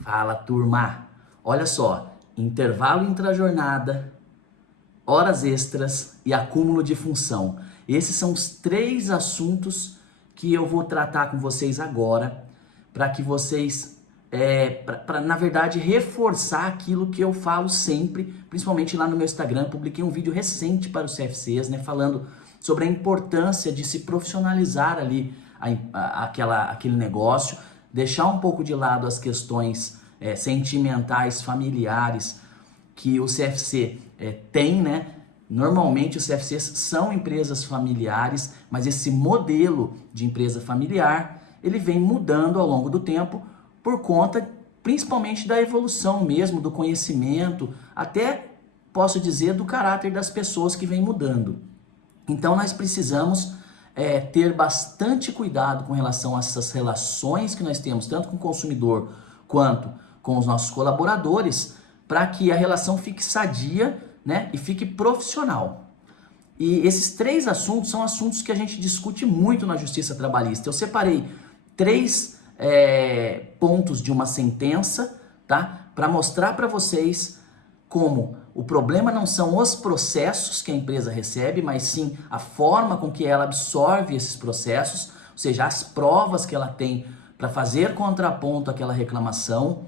Fala, turma! Olha só, intervalo intrajornada, horas extras e acúmulo de função. Esses são os três assuntos que eu vou tratar com vocês agora, para que vocês, na verdade, reforçar aquilo que eu falo sempre, principalmente lá no meu Instagram. Publiquei um vídeo recente para os CFCs, né, falando sobre a importância de se profissionalizar ali aquele negócio, deixar um pouco de lado as questões sentimentais, familiares que o CFC tem, né? Normalmente os CFCs são empresas familiares, mas esse modelo de empresa familiar, ele vem mudando ao longo do tempo por conta principalmente da evolução mesmo, do conhecimento, até posso dizer do caráter das pessoas que vem mudando. Então nós precisamos ter bastante cuidado com relação a essas relações que nós temos, tanto com o consumidor quanto com os nossos colaboradores, para que a relação fique sadia, né, e fique profissional. E esses três assuntos são assuntos que a gente discute muito na Justiça Trabalhista. Eu separei três pontos de uma sentença, tá, para mostrar para vocês como o problema não são os processos que a empresa recebe, mas sim a forma com que ela absorve esses processos, ou seja, as provas que ela tem para fazer contraponto àquela reclamação.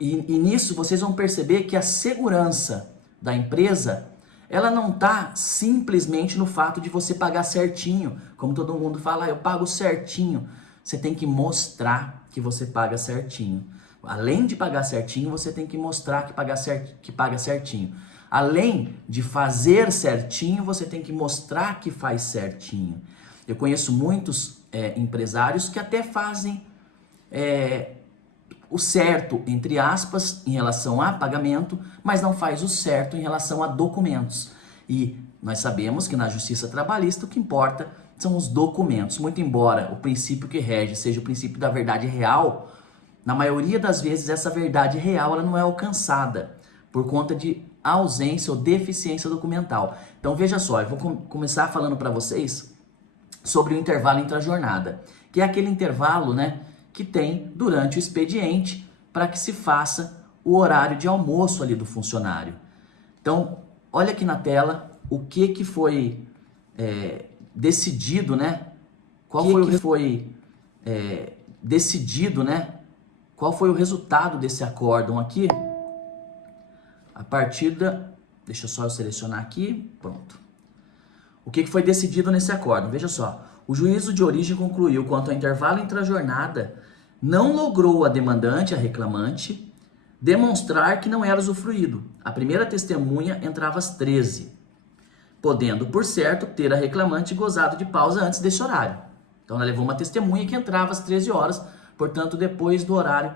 E nisso vocês vão perceber que a segurança da empresa, ela não está simplesmente no fato de você pagar certinho, como todo mundo fala, eu pago certinho. Você tem que mostrar que você paga certinho. Além de pagar certinho, você tem que mostrar que paga certinho. Além de fazer certinho, você tem que mostrar que faz certinho. Eu conheço muitos empresários que até fazem o certo, entre aspas, em relação a pagamento, mas não faz o certo em relação a documentos. E nós sabemos que na Justiça Trabalhista o que importa são os documentos. Muito embora o princípio que rege seja o princípio da verdade real, na maioria das vezes essa verdade real ela não é alcançada por conta de ausência ou deficiência documental. Então veja só, eu vou começar falando para vocês sobre o intervalo intrajornada, que é aquele intervalo, né, que tem durante o expediente para que se faça o horário de almoço ali do funcionário. Então, olha aqui na tela o que foi decidido, né? Qual foi o resultado desse acórdão aqui? A partir da... Deixa eu só selecionar aqui. Pronto. O que foi decidido nesse acórdão? Veja só. O juízo de origem concluiu quanto ao intervalo intrajornada não logrou a demandante, a reclamante, demonstrar que não era usufruído. A primeira testemunha entrava às 13, podendo, por certo, ter a reclamante gozado de pausa antes desse horário. Então ela levou uma testemunha que entrava às 13 horas, portanto, depois do horário,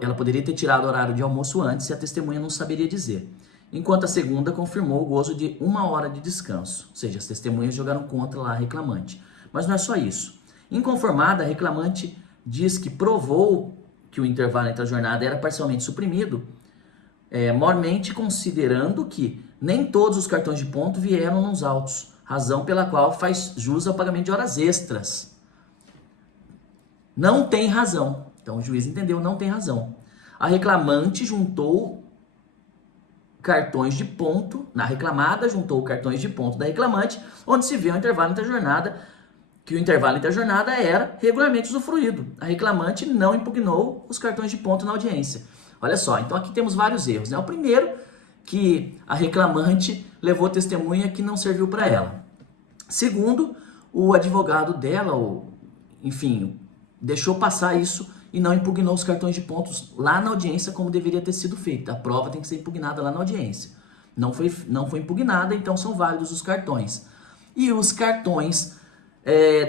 ela poderia ter tirado o horário de almoço antes e a testemunha não saberia dizer. Enquanto a segunda confirmou o gozo de 1 hora de descanso. Ou seja, as testemunhas jogaram contra lá a reclamante. Mas não é só isso. Inconformada, a reclamante diz que provou que o intervalo entre a jornada era parcialmente suprimido, mormente considerando que nem todos os cartões de ponto vieram nos autos, razão pela qual faz jus ao pagamento de horas extras. Não tem razão. Então o juiz entendeu, não tem razão. A reclamante juntou cartões de ponto, na reclamada juntou cartões de ponto da reclamante, onde se vê o intervalo entre a jornada, que o intervalo entre a jornada era regularmente usufruído. A reclamante não impugnou os cartões de ponto na audiência. Olha só, então aqui temos vários erros, né? O primeiro, que a reclamante levou testemunha que não serviu para ela. Segundo, o advogado dela, enfim, deixou passar isso e não impugnou os cartões de pontos lá na audiência como deveria ter sido feito. A prova tem que ser impugnada lá na audiência. Não foi impugnada, então são válidos os cartões. E os cartões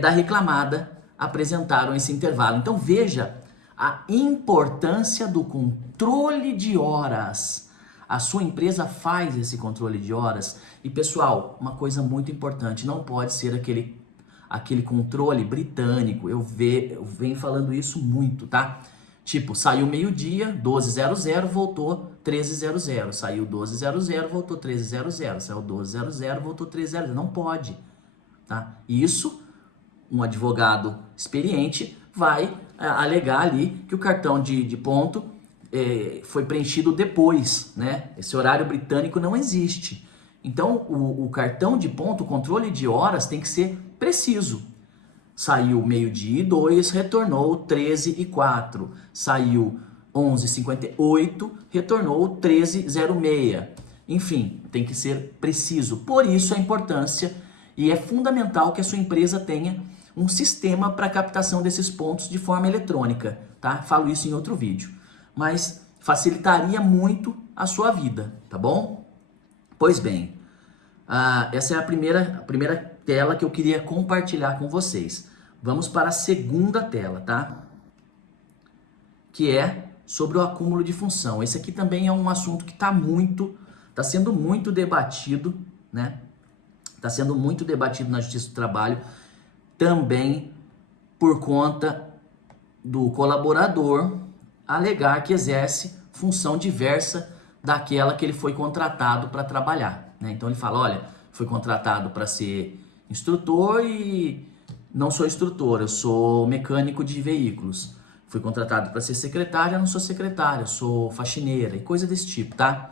da reclamada apresentaram esse intervalo. Então veja a importância do controle de horas. A sua empresa faz esse controle de horas. E pessoal, uma coisa muito importante, não pode ser aquele controle britânico. Eu venho falando isso muito, tá? Tipo, saiu meio-dia, 12h00, voltou 13h00. Saiu 12h00, voltou 13h00. Saiu 12h00, voltou 13h00. Não pode, tá? Isso, um advogado experiente vai alegar ali que o cartão de ponto foi preenchido depois, né? Esse horário britânico não existe. Então, o cartão de ponto, o controle de horas tem que ser preciso. Saiu meio-dia e 2, retornou 13 e 4. Saiu 11h58, retornou 13h06. Enfim, tem que ser preciso. Por isso a importância e é fundamental que a sua empresa tenha um sistema para captação desses pontos de forma eletrônica, tá? Falo isso em outro vídeo. Mas facilitaria muito a sua vida, tá bom? Pois bem, essa é a primeira tela que eu queria compartilhar com vocês. Vamos para a segunda tela, tá? Que é sobre o acúmulo de função. Esse aqui também é um assunto que está sendo muito debatido, né? Está sendo muito debatido na Justiça do Trabalho, também por conta do colaborador alegar que exerce função diversa daquela que ele foi contratado para trabalhar, né? Então ele fala, olha, fui contratado para ser instrutor e não sou instrutor, eu sou mecânico de veículos. Fui contratado para ser secretária, não sou secretária, sou faxineira e coisa desse tipo, tá?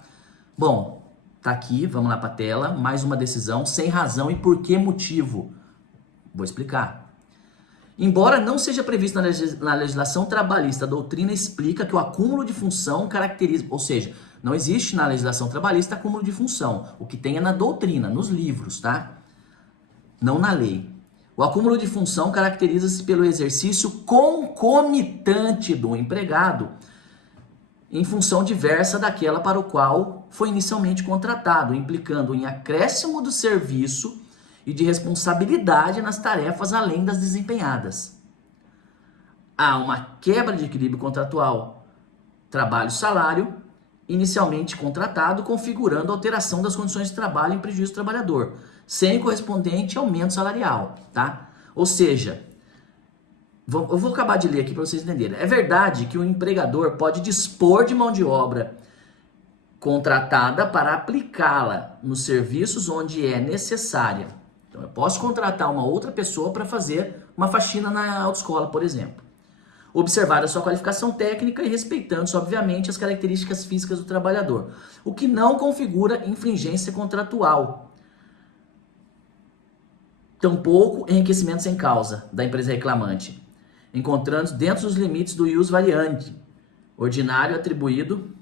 Bom, tá aqui, vamos lá para a tela, mais uma decisão, sem razão e por que motivo? Vou explicar. Embora não seja previsto na legislação trabalhista, a doutrina explica que o acúmulo de função caracteriza, ou seja, não existe na legislação trabalhista acúmulo de função. O que tem é na doutrina, nos livros, tá? Não na lei. O acúmulo de função caracteriza-se pelo exercício concomitante do empregado em função diversa daquela para o qual foi inicialmente contratado, implicando em acréscimo do serviço e de responsabilidade nas tarefas além das desempenhadas. Há uma quebra de equilíbrio contratual trabalho-salário, inicialmente contratado, configurando alteração das condições de trabalho em prejuízo do trabalhador, sem correspondente aumento salarial, tá? Ou seja, eu vou acabar de ler aqui para vocês entenderem. É verdade que o empregador pode dispor de mão de obra contratada para aplicá-la nos serviços onde é necessária. Então, eu posso contratar uma outra pessoa para fazer uma faxina na autoescola, por exemplo. Observar a sua qualificação técnica e respeitando-se, obviamente, as características físicas do trabalhador, o que não configura infringência contratual. Tampouco enriquecimento sem causa da empresa reclamante, encontrando-se dentro dos limites do ius variandi, ordinário atribuído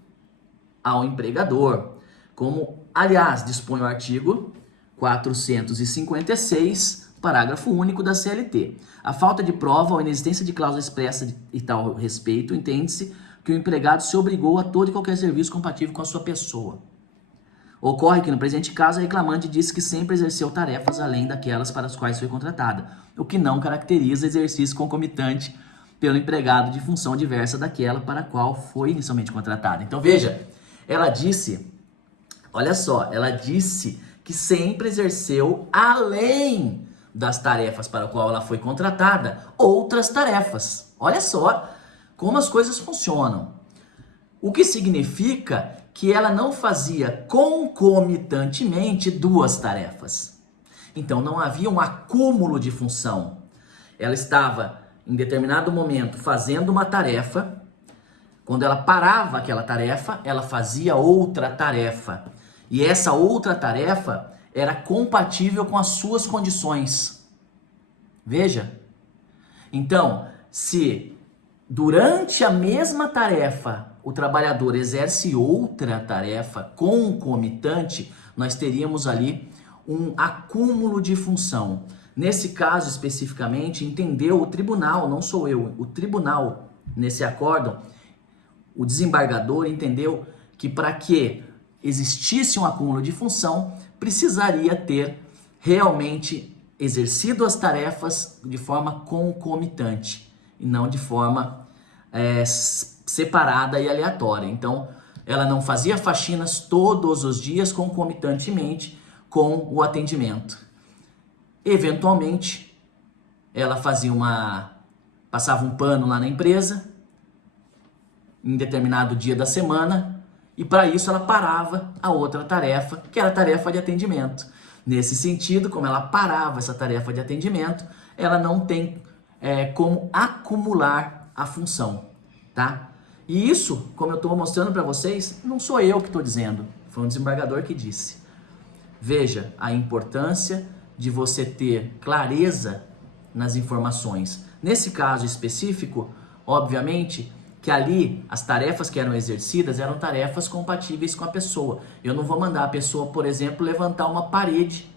ao empregador, como, aliás, dispõe o artigo 456, parágrafo único da CLT. A falta de prova ou inexistência de cláusula expressa e tal respeito, entende-se que o empregado se obrigou a todo e qualquer serviço compatível com a sua pessoa. Ocorre que, no presente caso, a reclamante disse que sempre exerceu tarefas além daquelas para as quais foi contratada, o que não caracteriza exercício concomitante pelo empregado de função diversa daquela para a qual foi inicialmente contratada. Então, veja, ela disse, olha só, ela disse que sempre exerceu, além das tarefas para a qual ela foi contratada, outras tarefas. Olha só como as coisas funcionam. O que significa que ela não fazia concomitantemente duas tarefas. Então não havia um acúmulo de função. Ela estava, em determinado momento, fazendo uma tarefa. Quando ela parava aquela tarefa, ela fazia outra tarefa. E essa outra tarefa era compatível com as suas condições. Veja. Então, se durante a mesma tarefa o trabalhador exerce outra tarefa concomitante, nós teríamos ali um acúmulo de função. Nesse caso especificamente, entendeu o tribunal, não sou eu, o tribunal, nesse acórdão, o desembargador entendeu que para que existisse um acúmulo de função, precisaria ter realmente exercido as tarefas de forma concomitante e não de forma separada e aleatória. Então, ela não fazia faxinas todos os dias concomitantemente com o atendimento. Eventualmente, ela passava um pano lá na empresa em determinado dia da semana e para isso ela parava a outra tarefa, que era a tarefa de atendimento. Nesse sentido, como ela parava essa tarefa de atendimento, ela não tem como acumular a função, tá? E isso, como eu estou mostrando para vocês, não sou eu que estou dizendo, foi um desembargador que disse. Veja a importância de você ter clareza nas informações. Nesse caso específico, obviamente, que ali as tarefas que eram exercidas eram tarefas compatíveis com a pessoa. Eu não vou mandar a pessoa, por exemplo, levantar uma parede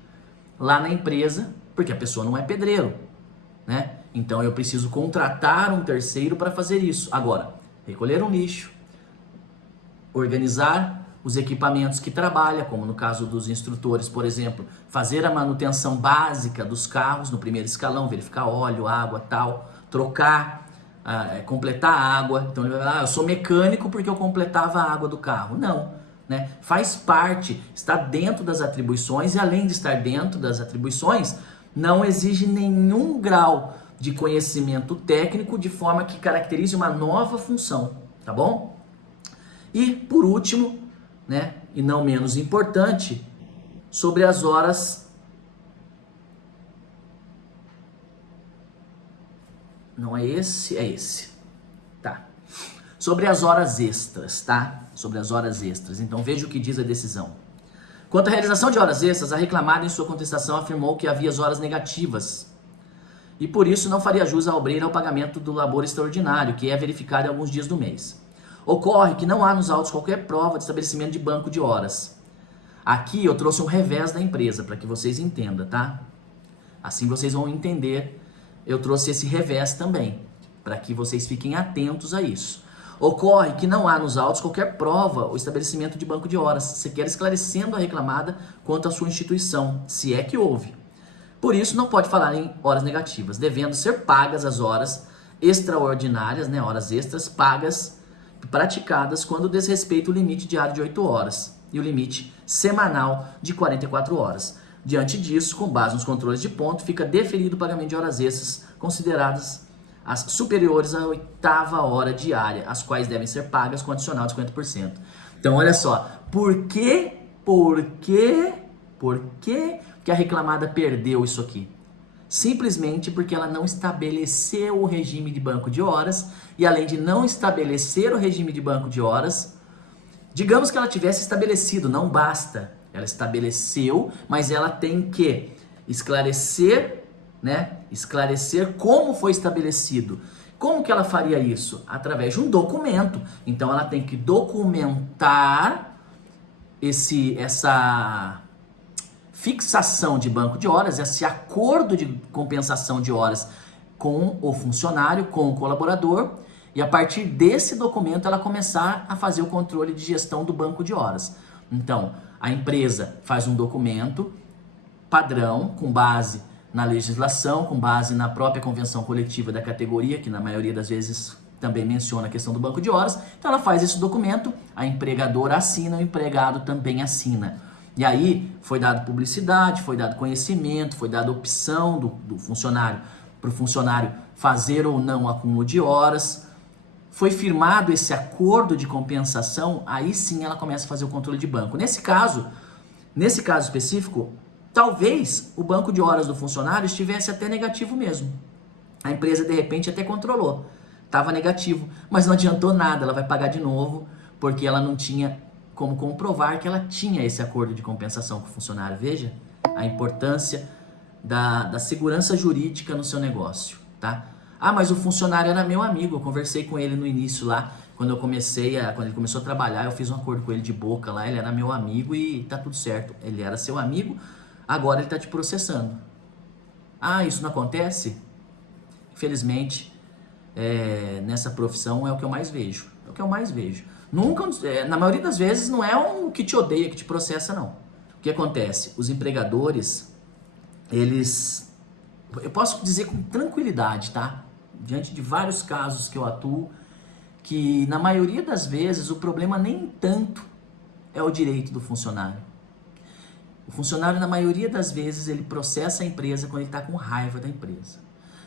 lá na empresa, porque a pessoa não é pedreiro, né? Então eu preciso contratar um terceiro para fazer isso. Agora, recolher um lixo, organizar os equipamentos que trabalha, como no caso dos instrutores, por exemplo, fazer a manutenção básica dos carros no primeiro escalão, verificar óleo, água, tal, trocar, completar a água. Então ele vai falar, eu sou mecânico porque eu completava a água do carro. Não, né? Faz parte, está dentro das atribuições e além de estar dentro das atribuições, não exige nenhum grau de conhecimento técnico de forma que caracterize uma nova função, tá bom? E por último, né, e não menos importante, sobre as horas. Não é esse, é esse. Tá. Sobre as horas extras, tá? Sobre as horas extras. Então veja o que diz a decisão. Quanto à realização de horas extras, a reclamada em sua contestação afirmou que havia as horas negativas e por isso não faria jus à obreira ao pagamento do labor extraordinário, que é verificado em alguns dias do mês. Ocorre que não há nos autos qualquer prova de estabelecimento de banco de horas. Aqui eu trouxe um revés da empresa, para que vocês entendam, tá? Assim vocês vão entender. Eu trouxe esse revés também, para que vocês fiquem atentos a isso. Ocorre que não há nos autos qualquer prova ou estabelecimento de banco de horas, sequer esclarecendo a reclamada quanto à sua instituição, se é que houve. Por isso, não pode falar em horas negativas, devendo ser pagas as horas extraordinárias, né, horas extras, pagas, praticadas quando desrespeita o limite diário de 8 horas e o limite semanal de 44 horas. Diante disso, com base nos controles de ponto, fica deferido o pagamento de horas extras consideradas as superiores à 8ª hora diária, as quais devem ser pagas com adicional de 50%. Então, olha só, por que que a reclamada perdeu isso aqui? Simplesmente porque ela não estabeleceu o regime de banco de horas e além de não estabelecer o regime de banco de horas, digamos que ela tivesse estabelecido, não basta. Ela estabeleceu, mas ela tem que esclarecer, né? Esclarecer como foi estabelecido. Como que ela faria isso? Através de um documento. Então ela tem que documentar essa fixação de banco de horas, esse acordo de compensação de horas com o funcionário, com o colaborador, e a partir desse documento ela começar a fazer o controle de gestão do banco de horas. Então, a empresa faz um documento padrão, com base na legislação, com base na própria convenção coletiva da categoria, que na maioria das vezes também menciona a questão do banco de horas. Então ela faz esse documento, a empregadora assina, o empregado também assina. E aí foi dado publicidade, foi dado conhecimento, foi dada opção do funcionário, para o funcionário fazer ou não o acúmulo de horas. Foi firmado esse acordo de compensação, aí sim ela começa a fazer o controle de banco. Nesse caso específico, talvez o banco de horas do funcionário estivesse até negativo mesmo. A empresa de repente até controlou, estava negativo, mas não adiantou nada, ela vai pagar de novo, porque ela não tinha como comprovar que ela tinha esse acordo de compensação com o funcionário. Veja a importância da segurança jurídica no seu negócio, tá? Ah, mas o funcionário era meu amigo, eu conversei com ele no início lá, quando ele começou a trabalhar, eu fiz um acordo com ele de boca lá, ele era meu amigo e tá tudo certo. Ele era seu amigo, agora ele tá te processando. Ah, isso não acontece? Infelizmente, nessa profissão é o que eu mais vejo. É o que eu mais vejo. Nunca, na maioria das vezes, não é um que te odeia, que te processa, não. O que acontece? Os empregadores, eu posso dizer com tranquilidade, tá? Diante de vários casos que eu atuo, que na maioria das vezes o problema nem tanto é o direito do funcionário. O funcionário, na maioria das vezes, ele processa a empresa quando ele está com raiva da empresa.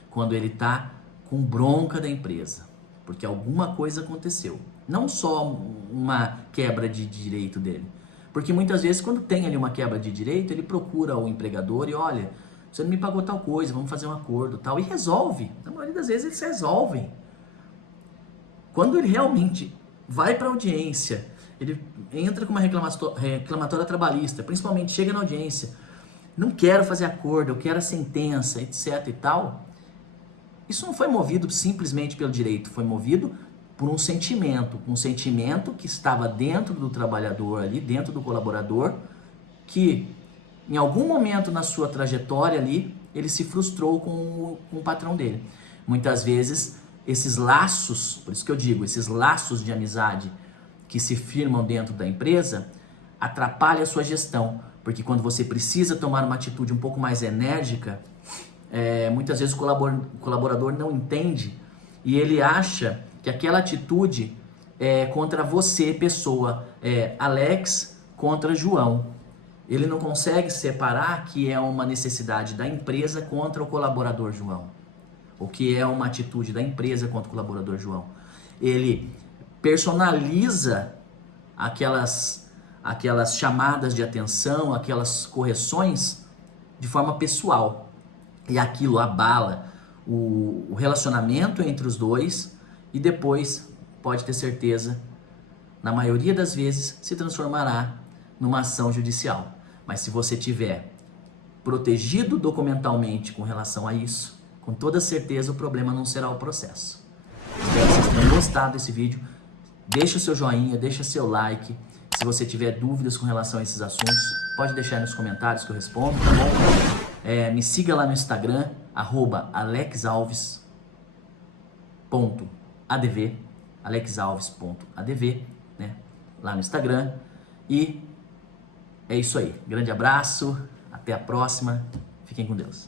Quando ele está com bronca da empresa. Porque alguma coisa aconteceu. Não só uma quebra de direito dele. Porque muitas vezes, quando tem ali uma quebra de direito, ele procura o empregador e olha, você não me pagou tal coisa, vamos fazer um acordo tal. E resolve. Na maioria das vezes eles resolvem. Quando ele realmente vai para a audiência, ele entra com uma reclamatória trabalhista, principalmente chega na audiência, não quero fazer acordo, eu quero a sentença, etc e tal. Isso não foi movido simplesmente pelo direito, foi movido por um sentimento que estava dentro do trabalhador ali, dentro do colaborador, que em algum momento na sua trajetória ali, ele se frustrou com o patrão dele. Muitas vezes, esses laços, por isso que eu digo, esses laços de amizade que se firmam dentro da empresa, atrapalham a sua gestão, porque quando você precisa tomar uma atitude um pouco mais enérgica, muitas vezes o colaborador não entende e ele acha que aquela atitude é contra você, pessoa, Alex contra João. Ele não consegue separar que é uma necessidade da empresa contra o colaborador João, ou que é uma atitude da empresa contra o colaborador João. Ele personaliza aquelas chamadas de atenção, aquelas correções de forma pessoal. E aquilo abala o relacionamento entre os dois e depois, pode ter certeza, na maioria das vezes se transformará numa ação judicial. Mas se você tiver protegido documentalmente com relação a isso, com toda certeza o problema não será o processo. Espero que vocês tenham gostado desse vídeo. Deixa o seu joinha, deixa seu like. Se você tiver dúvidas com relação a esses assuntos, pode deixar aí nos comentários que eu respondo, tá bom? Me siga lá no Instagram, @alexalves.adv, alexalves.adv, né? Lá no Instagram. E é isso aí. Grande abraço, até a próxima. Fiquem com Deus.